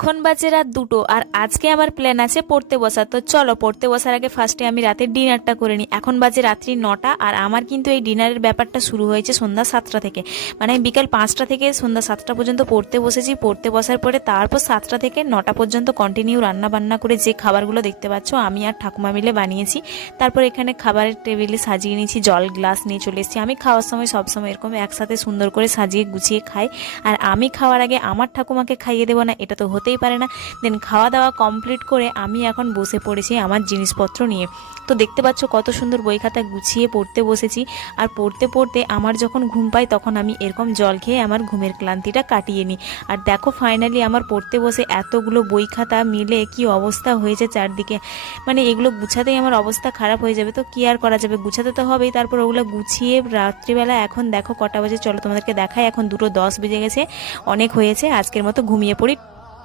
এখন বাজে রাত 2টো আর আজকে আমার প্ল্যান আছে পড়তে বসা। তো চলো পড়তে বসার আগে ফার্স্টে আমি রাতের ডিনারটা করে নিই। এখন বাজে রাত্রি 9টা আর আমার কিন্তু এই ডিনারের ব্যাপারটা শুরু হয়েছে সন্ধ্যা 7টা থেকে। মানে আমি বিকাল 5টা থেকে সন্ধ্যা 7টা পর্যন্ত পড়তে বসেছি। পড়তে বসার পরে তারপর 7টা থেকে 9টা পর্যন্ত কন্টিনিউ রান্না বান্না করে যে খাবারগুলো দেখতে পাচ্ছ আমি আর ঠাকুমা মিলে বানিয়েছি। তারপর এখানে খাবারের টেবিলে সাজিয়ে নিয়েছি, জল গ্লাস নিয়ে চলে এসেছি। আমি খাওয়ার সময় সবসময় এরকম একসাথে সুন্দর করে সাজিয়ে গুছিয়ে খাই। আর আমি খাওয়ার আগে আমার ঠাকুমাকে খাইয়ে দেবো না, এটা তো হতেই পারে না। দেন খাওয়া দাওয়া কমপ্লিট করে আমি এখন বসে পড়েছি আমার জিনিসপত্র নিয়ে। তো দেখতে পাচ্ছ কত সুন্দর বই খাতা গুছিয়ে পড়তে বসেছি। আর পড়তে পড়তে আমার যখন ঘুম পাই তখন আমি এরকম জল খেয়ে আমার ঘুমের ক্লান্তিটা কাটিয়ে নিই। আর দেখো ফাইনালি আমার পড়তে বসে এতগুলো বই খাতা মিলে কি অবস্থা হয়েছে চারদিকে। মানে এগুলো গুছাতেই আমার অবস্থা খারাপ হয়ে যাবে, তো কি আর করা যাবে, গুছাতে তো হবেই। তারপর ওগুলো গুছিয়ে রাত্রিবেলা এখন দেখো কটা বাজে, চলো তোমাদেরকে দেখাই। এখন 2:10 বেজে গেছে, অনেক হয়েছে, আজকের মতো ঘুমিয়ে পড়ি।